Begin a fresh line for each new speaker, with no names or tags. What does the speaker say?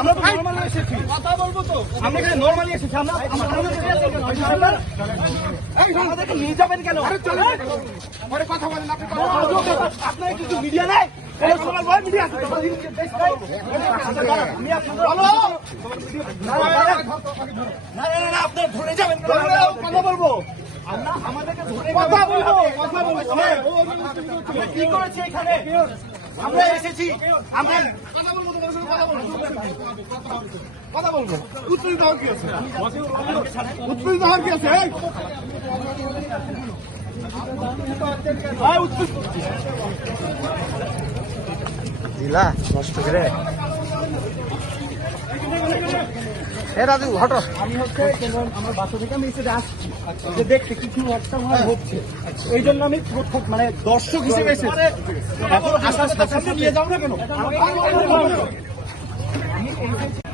আমরা তো নরমালি এসেছি। কথা বলব তো। আমরা এখানে নরমালি এসেছি। আমরা আমাদেরকে নিয়ে যাবেন কেন?
পরে কথা বলেন আপনি
আপনার কিছু মিডিয়া নাই? আপনারা ধরে যাবেন কথা বলব। আমরা আমাদেরকে ধরে কথা বলব কথা বলব। হ্যাঁ। কি করেছি এখানে? আমরা এসেছি। আমরা
কথা বলব তোমার সাথে কথা বলব কথা বলব উত্তেজিত হওয়ার কি আছে? উত্তেজিত হওয়ার কি আছে? এই?
হ্যাঁ,
দিলা নষ্ট করে। এ রাজু হটো।
আমি হচ্ছে আমার বাসা থেকে আমি এসে আসছি। যে দেখতে কিছু একটা মনে হয় হচ্ছে। এই জন্য আমি প্রত্যেক মানে দর্শক হিসেবে এসেছি। এখন আসার সাথে সাথে নিয়ে যাও না কেন? Okay.